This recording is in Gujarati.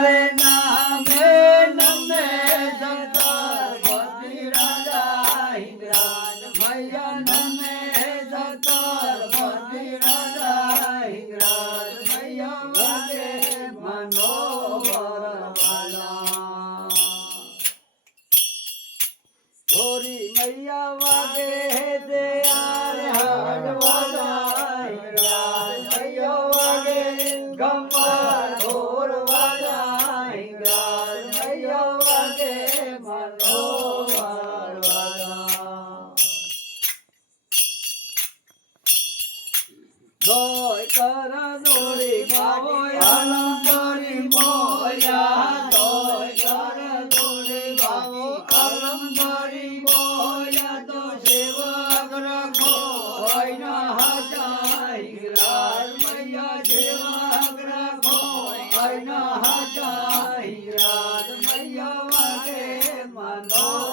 તારે નામે નમે જતર ભક્તિ રાજા હિંગરાજ મૈયા નમે જતર ભક્તિ રાજા હિંગરાજ મૈયા વાગે મનોહર વાલા ગોરી મૈયા વાગે દે યાર હાડવાલા હિંગરાજ મૈયા વાગે ગમર ઢોર વાલા હિંગરાજ મૈયા વાગે મનોહર વાલા દોય કર દોડી ગાવો આલમદરી મોયા દોય કર દોડી ગાવો આલમદરી મોયા તો સેવક રખો હોય ના હાજા હિંગરાજ મૈયા સેવક રખો હોય ના હાજા હિંગરાજ મૈયા વાગે મનો